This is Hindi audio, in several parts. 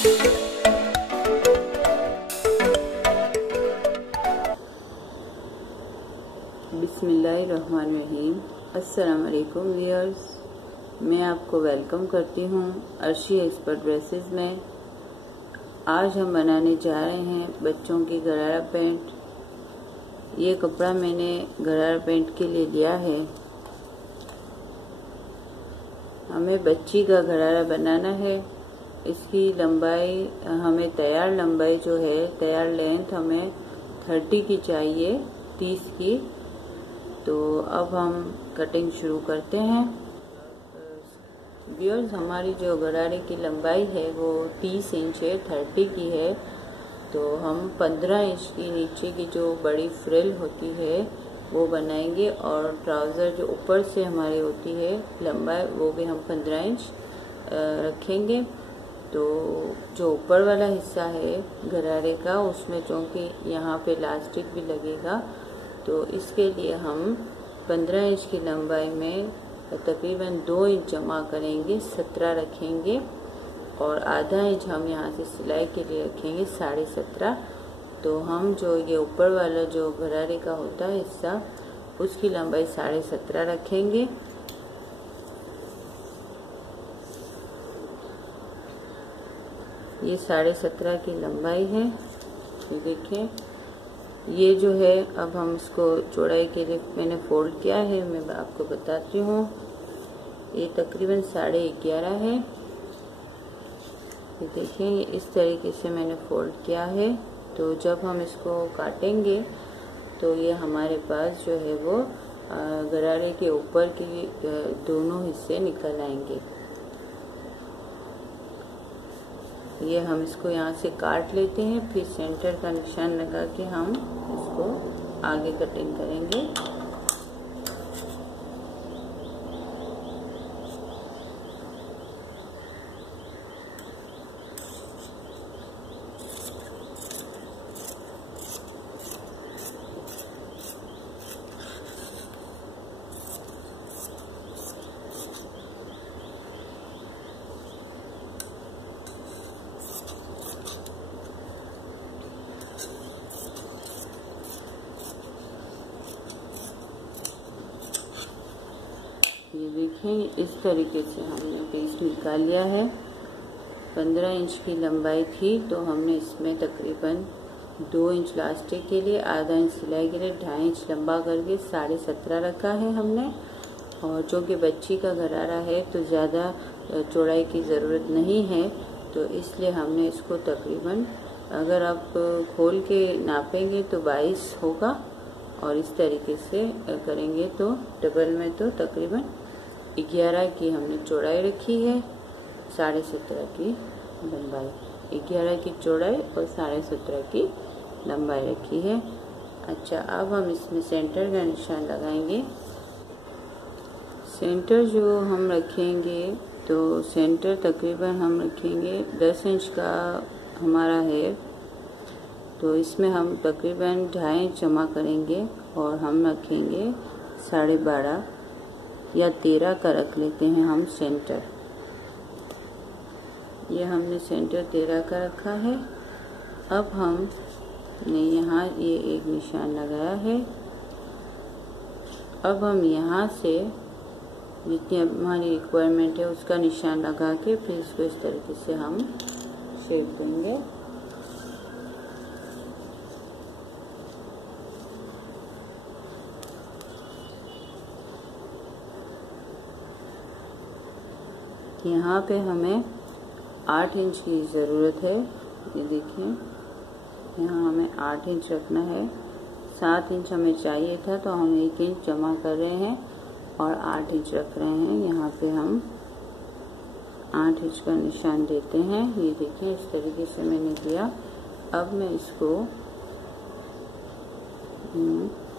बिस्मिल्लाहिर्रहमानिर्रहीम। अस्सलाम वालेकुम व्यूअर्स, मैं आपको वेलकम करती हूँ अर्शी एक्सपर्ट ड्रेसेस में। आज हम बनाने जा रहे हैं बच्चों की गरारा पैंट। ये कपड़ा मैंने गरारा पैंट के लिए लिया है। हमें बच्ची का गरारा बनाना है। इसकी लंबाई हमें तैयार लंबाई जो है, तैयार लेंथ हमें 30 की चाहिए, 30 की। तो अब हम कटिंग शुरू करते हैं। व्यूअर्स, हमारी जो गरारे की लंबाई है वो 30 इंच है, 30 की है। तो हम 15 इंच की नीचे की जो बड़ी फ्रिल होती है वो बनाएंगे, और ट्राउज़र जो ऊपर से हमारी होती है लंबाई, वो भी हम 15 इंच रखेंगे। तो जो ऊपर वाला हिस्सा है गरारे का, उसमें चूँकि यहाँ पे इलास्टिक भी लगेगा, तो इसके लिए हम 15 इंच की लंबाई में तकरीबन 2 इंच जमा करेंगे, 17 रखेंगे, और आधा इंच हम यहाँ से सिलाई के लिए रखेंगे 17.5। तो हम जो ये ऊपर वाला जो गरारे का होता है हिस्सा, उसकी लंबाई 17.5 रखेंगे। ये 17.5 की लंबाई है। ये देखें, ये जो है, अब हम इसको चौड़ाई के लिए मैंने फोल्ड किया है, मैं आपको बताती हूँ। ये तकरीबन 11.5 है। ये देखें, ये इस तरीके से मैंने फोल्ड किया है। तो जब हम इसको काटेंगे तो ये हमारे पास जो है वो गरारे के ऊपर के दोनों हिस्से निकल आएंगे। ये हम इसको यहाँ से काट लेते हैं, फिर सेंटर का निशान लगा के हम इसको आगे कटिंग करेंगे। ये देखें, इस तरीके से हमने पीस निकाल लिया है। 15 इंच की लंबाई थी, तो हमने इसमें तकरीबन 2 इंच लास्टिक के लिए, आधा इंच सिलाई के लिए, 2.5 इंच लंबा करके 17.5 रखा है हमने। और चूँकि बच्ची का गरारा है तो ज़्यादा चौड़ाई की ज़रूरत नहीं है, तो इसलिए हमने इसको तकरीबन, अगर आप खोल के नापेंगे तो 22 होगा, और इस तरीके से करेंगे तो डबल में तो तकरीबन 11 की हमने चौड़ाई रखी है, 17.5 की लंबाई। 11 की चौड़ाई और 17.5 की लंबाई रखी है। अच्छा, अब हम इसमें सेंटर का निशान लगाएंगे। सेंटर जो हम रखेंगे, तो सेंटर तकरीबन हम रखेंगे 10 इंच का हमारा है, तो इसमें हम तकरीबन 2.5 इंच जमा करेंगे, और हम रखेंगे 12.5 या 13 का रख लेते हैं हम सेंटर। ये हमने सेंटर 13 का रखा है। अब हमने यहाँ ये एक निशान लगाया है। अब हम यहाँ से जितनी हमारी रिक्वायरमेंट है उसका निशान लगा के फिर इसको इस तरीके से हम शेप देंगे। यहाँ पे हमें 8 इंच की ज़रूरत है। ये देखिए, यहाँ हमें 8 इंच रखना है। 7 इंच हमें चाहिए था, तो हम 1 इंच जमा कर रहे हैं और 8 इंच रख रहे हैं। यहाँ पे हम 8 इंच का निशान देते हैं। ये देखिए, इस तरीके से मैंने दिया। अब मैं इसको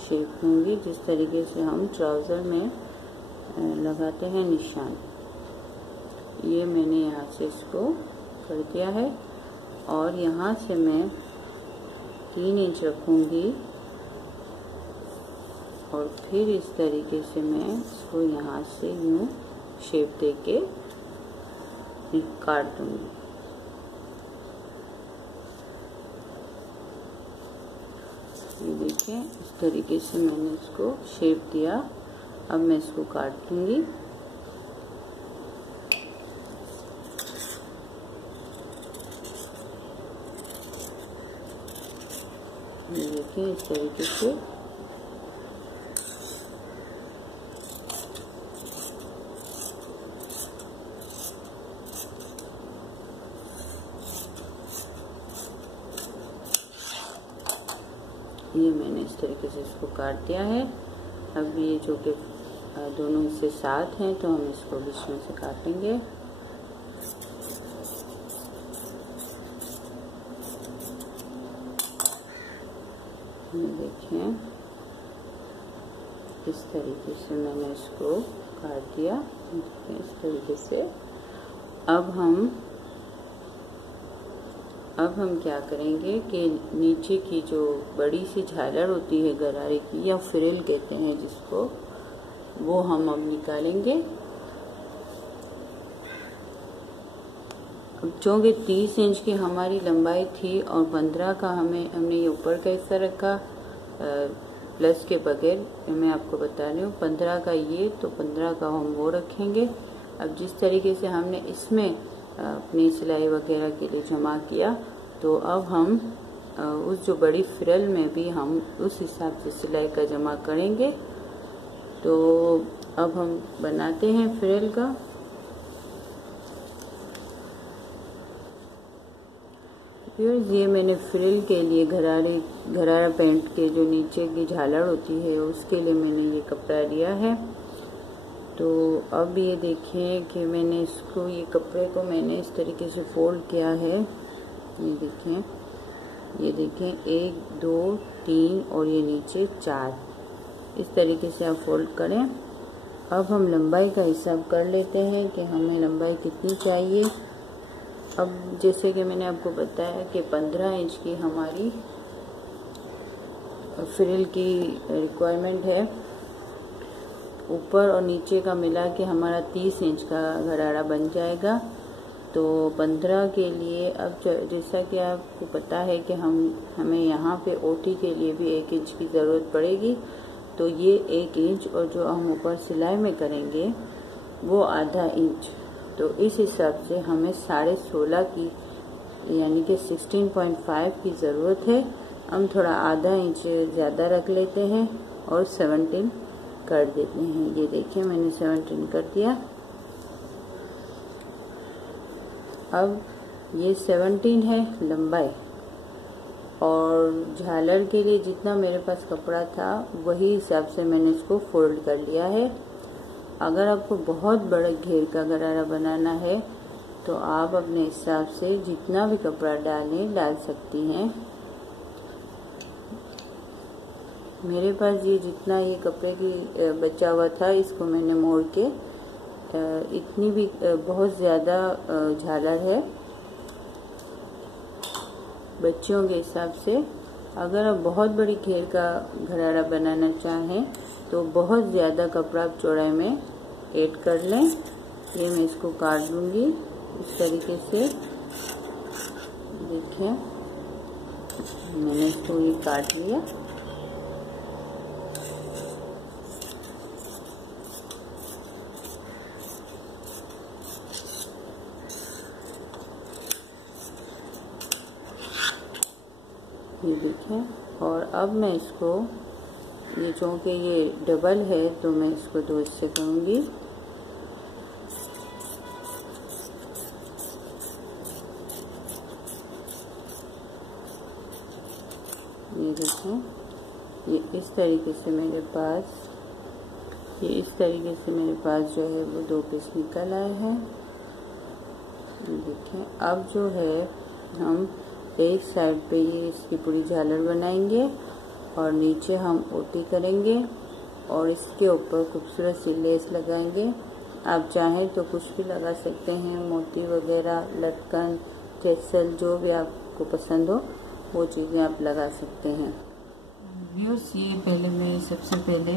शेप दूंगी जिस तरीके से हम ट्राउज़र में लगाते हैं निशान। ये मैंने यहाँ से इसको कर दिया है, और यहाँ से मैं 3 इंच रखूँगी, और फिर इस तरीके से मैं इसको यहाँ से यूँ शेप दे के काट दूँगी। ये देखिए इस तरीके से मैंने इसको शेप दिया। अब मैं इसको काट लूँगी। ये देखिए इस तरीके से ये मैंने इस तरीके से इसको काट दिया है। अब ये जो कि दोनों हिस्से साथ हैं तो हम इसको बीच में से काटेंगे। ये देखिए इस तरीके से मैंने इसको काट दिया। इस तरीके से अब हम क्या करेंगे कि नीचे की जो बड़ी सी झालर होती है गरारे की या फ्रिल कहते हैं जिसको, वो हम अब निकालेंगे। अब चूँकि 30 इंच की हमारी लंबाई थी और 15 का हमने ये ऊपर का हिस्सा रखा प्लस के बगैर, मैं आपको बता रही हूँ 15 का ये, तो 15 का हम वो रखेंगे। अब जिस तरीके से हमने इसमें अपनी सिलाई वगैरह के लिए जमा किया, तो अब हम उस जो बड़ी फ्रिल में भी हम उस हिसाब से सिलाई का जमा करेंगे। तो अब हम बनाते हैं फ्रिल का। व्यूअर्स, ये मैंने फ्रिल के लिए घरारा पैंट के जो नीचे की झालर होती है उसके लिए मैंने ये कपड़ा लिया है। तो अब ये देखें कि मैंने इसको, ये कपड़े को मैंने इस तरीके से फोल्ड किया है। ये देखें 1 2 3 और ये नीचे 4, इस तरीके से आप फोल्ड करें। अब हम लंबाई का हिसाब कर लेते हैं कि हमें लंबाई कितनी चाहिए। अब जैसे कि मैंने आपको बताया कि 15 इंच की हमारी फ्रिल की रिक्वायरमेंट है। ऊपर और नीचे का मिला के हमारा 30 इंच का घरारा बन जाएगा। तो 15 के लिए अब जैसा कि आपको पता है कि हमें यहाँ पे ओटी के लिए भी 1 इंच की ज़रूरत पड़ेगी। तो ये 1 इंच और जो हम ऊपर सिलाई में करेंगे वो आधा इंच। तो इस हिसाब से हमें 16.5 की यानी कि 16.5 की ज़रूरत है। हम थोड़ा आधा इंच ज़्यादा रख लेते हैं और 17 कर देते हैं। ये देखिए मैंने 17 कर दिया। अब ये 17 है लंबाई, और झालर के लिए जितना मेरे पास कपड़ा था वही हिसाब से मैंने इसको फोल्ड कर लिया है। अगर आपको बहुत बड़ा घेर का गरारा बनाना है तो आप अपने हिसाब से जितना भी कपड़ा डाल सकती हैं। मेरे पास ये जितना ये कपड़े की बचा हुआ था इसको मैंने मोड़ के, इतनी भी बहुत ज़्यादा झालर है बच्चों के हिसाब से। अगर आप बहुत बड़ी घेर का घरारा बनाना चाहें तो बहुत ज़्यादा कपड़ा आप चौड़ाई में ऐड कर लें। ये मैं इसको काट लूँगी इस तरीके से। देखिए मैंने इसको ये काट लिया। ये देखें, और अब मैं इसको, ये चूँकि ये डबल है तो मैं इसको 2 हिस्से करूँगी। ये देखें, ये इस तरीके से मेरे पास जो है वो 2 पीस निकल आए हैं। ये देखें, अब जो है हम एक साइड पे ये इसकी पूरी झालर बनाएंगे और नीचे हम ओटी करेंगे और इसके ऊपर खूबसूरत सी लेस लगाएंगे। आप चाहें तो कुछ भी लगा सकते हैं, मोती वगैरह, लटकन, टेसल, जो भी आपको पसंद हो वो चीज़ें आप लगा सकते हैं। व्यूअर्स, ये मैं सबसे पहले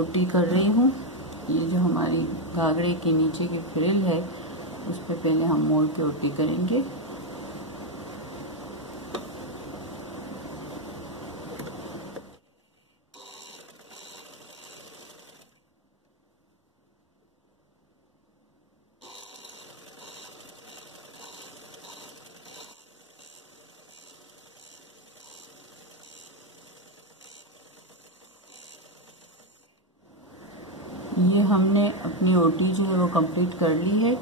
ओटी कर रही हूँ। ये जो हमारी घाघरे के नीचे की फ्रिल है उस पर पहले हम मोड़ के ओटी करेंगे। हमने अपनी ओटी जो है वो कंप्लीट कर ली है।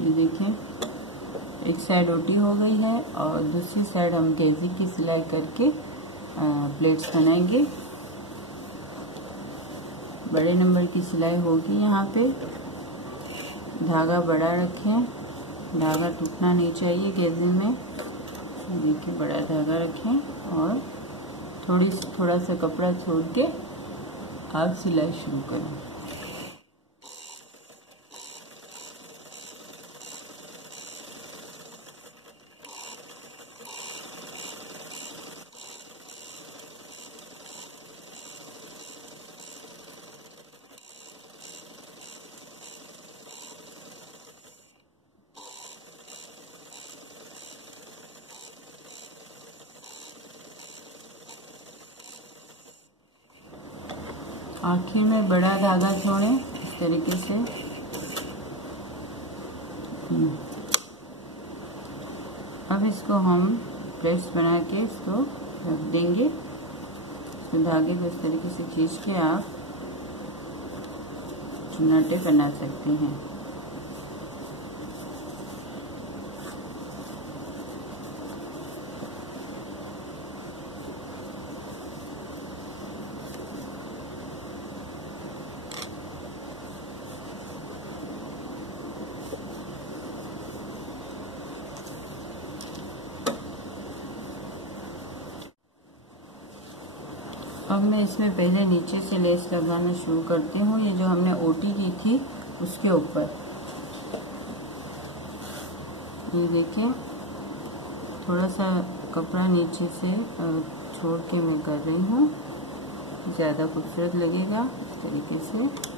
ये देखें, एक साइड ओटी हो गई है और दूसरी साइड हम डेज़ी की सिलाई करके प्लेट्स बनाएंगे। बड़े नंबर की सिलाई होगी। यहाँ पे धागा बड़ा रखें, धागा टूटना नहीं चाहिए गेज़ी में। देखिए बड़ा धागा रखें और थोड़ा सा कपड़ा छोड़ के आप सिलाई शुरू करें। आखिर में बड़ा धागा छोड़ें इस तरीके से। अब इसको हम प्लेट्स बना के इसको रख देंगे। तो धागे को इस तरीके से खींच के आप चुन्नाटे बना सकते हैं। अब मैं इसमें पहले नीचे से लेस लगाना शुरू करती हूँ। ये जो हमने ओटी की थी उसके ऊपर, ये देखिए थोड़ा सा कपड़ा नीचे से छोड़ के मैं कर रही हूँ, ज़्यादा खूबसूरत लगेगा इस तरीके से।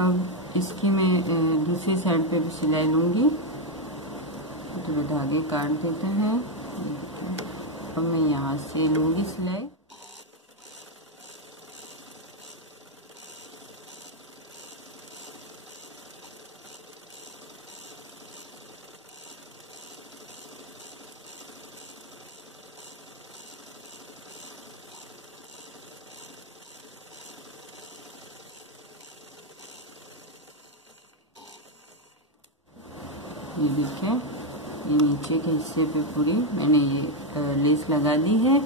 अब इसकी मैं दूसरी साइड पे भी सिलाई लूँगी। तो धागे काट देते हैं। अब मैं यहाँ से लूँगी सिलाई। ये देखिए, ये नीचे के हिस्से पे पूरी मैंने ये लेस लगा दी है।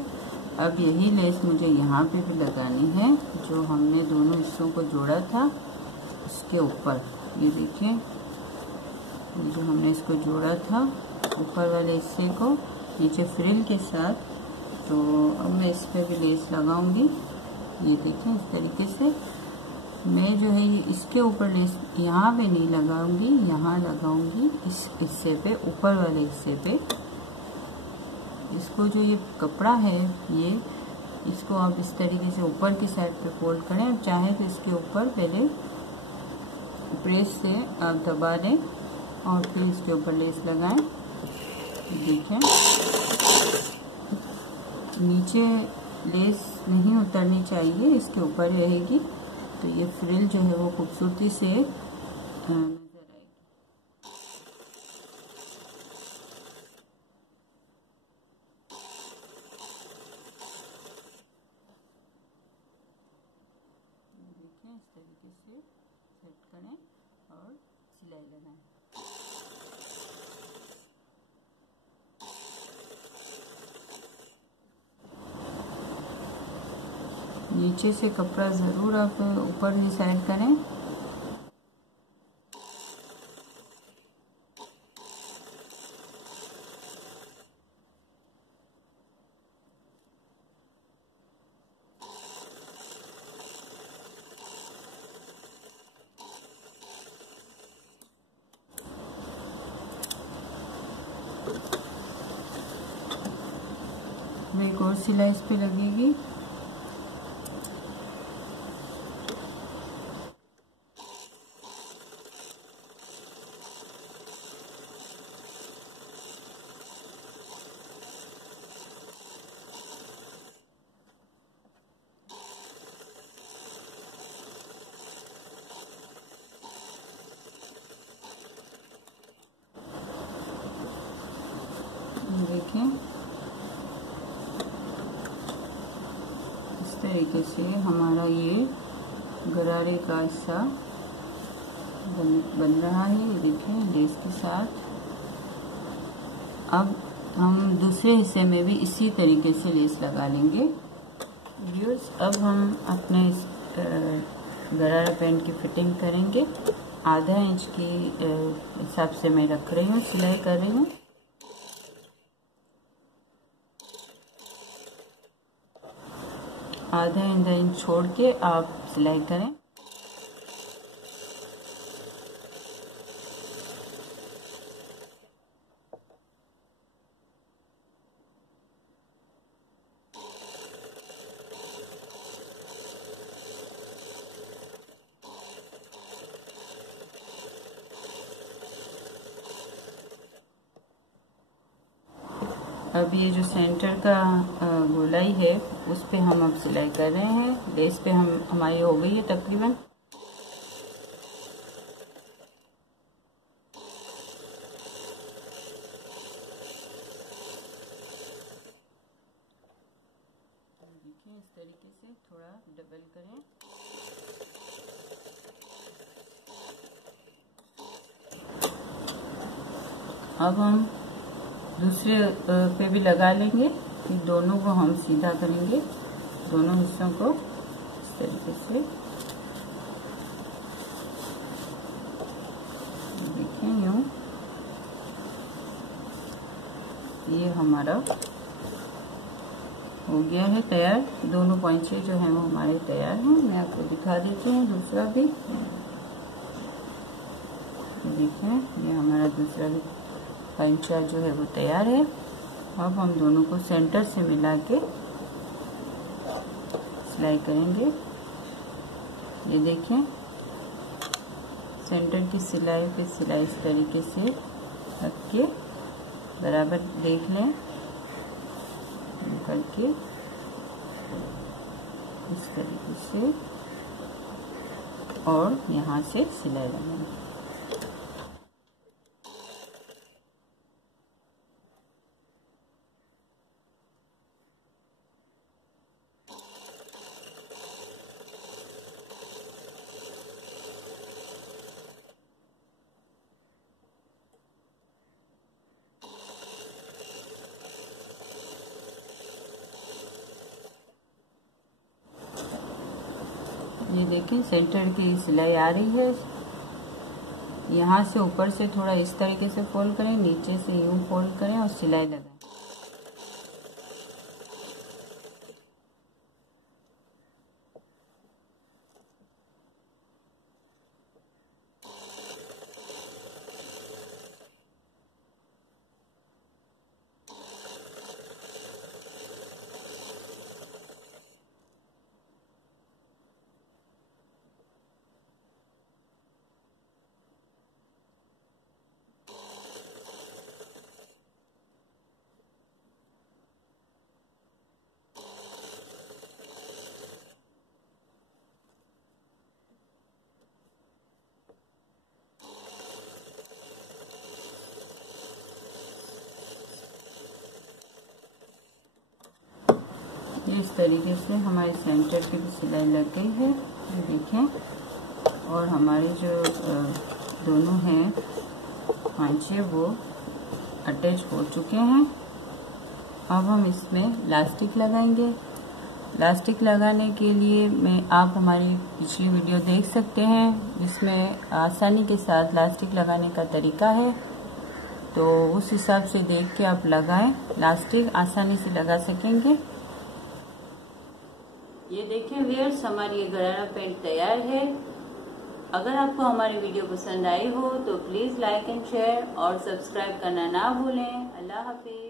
अब यही लेस मुझे यहाँ पे भी लगानी है, जो हमने दोनों हिस्सों को जोड़ा था उसके ऊपर। ये देखिए, ये जो हमने इसको जोड़ा था ऊपर वाले हिस्से को नीचे फ्रिल के साथ, तो अब मैं इस पर भी लेस लगाऊंगी। ये देखिए इस तरीके से मैं जो है इसके ऊपर लेस यहाँ पे नहीं लगाऊंगी, यहाँ लगाऊंगी इस हिस्से पे, ऊपर वाले हिस्से पे। इसको जो ये कपड़ा है ये, इसको आप इस तरीके से ऊपर की साइड पे फोल्ड करें और चाहे तो इसके ऊपर पहले प्रेस से आप दबा दें और फिर इसके ऊपर लेस लगाएं। देखें नीचे लेस नहीं उतरनी चाहिए, इसके ऊपर रहेगी, तो ये फ्रिल जो है वो खूबसूरती से नजर आएगी। देखिए इस तरीके से सेट करें और सिलाई लगाएं। नीचे से कपड़ा ज़रूर आप ऊपर ही साइड करें। एक और सिलाई इस पे लगेगी। देखें इस तरीके से हमारा ये गरारे का हिस्सा बन रहा है। ये देखें लेस के साथ। अब हम दूसरे हिस्से में भी इसी तरीके से लेस लगा लेंगे। व्यूअर्स, अब हम अपने इस गरारा पैंट की फिटिंग करेंगे। आधा इंच की हिसाब से मैं रख रही हूँ, सिलाई कर रही हूँ। आधा इंच छोड़ के आप सिलाई करें। अब ये जो सेंटर का गोलाई है उस पे हम अब सिलाई कर रहे हैं। लेस पे हमारी हो गई है तकरीबन। देखिए इस तरीके से थोड़ा डबल करें। अब हम दूसरे पे भी लगा लेंगे। फिर दोनों को हम सीधा करेंगे, दोनों हिस्सों को इस तरीके से। देखें यूं, ये हमारा हो गया है तैयार। दोनों पोंचे जो हैं वो हमारे तैयार हैं। मैं आपको दिखा देती हूँ दूसरा भी। देखें ये हमारा दूसरा भी पंचा जो है वो तैयार है। अब हम दोनों को सेंटर से मिला के सिलाई करेंगे। ये देखें सेंटर की सिलाई पे सिलाई इस तरीके से रख के बराबर देख लें करके इस तरीके से, और यहाँ से सिलाई लगाएंगे। ये देखें सेंटर की सिलाई आ रही है। यहाँ से ऊपर से थोड़ा इस तरीके से फोल्ड करें, नीचे से यूं फोल्ड करें और सिलाई लगाएं। इस तरीके से हमारे सेंटर की भी सिलाई लग गई है, देखें। और हमारे जो दोनों हैं पांचे वो अटैच हो चुके हैं। अब हम इसमें इलास्टिक लगाएंगे। इलास्टिक लगाने के लिए आप हमारी पिछली वीडियो देख सकते हैं, जिसमें आसानी के साथ इलास्टिक लगाने का तरीका है। तो उस हिसाब से देख के आप लगाएं, इलास्टिक आसानी से लगा सकेंगे। ये देखें व्यूअर्स, हमारी ये गरारा पैंट तैयार है। अगर आपको हमारी वीडियो पसंद आई हो तो प्लीज़ लाइक एंड शेयर और सब्सक्राइब करना ना भूलें। अल्लाह हाफिज।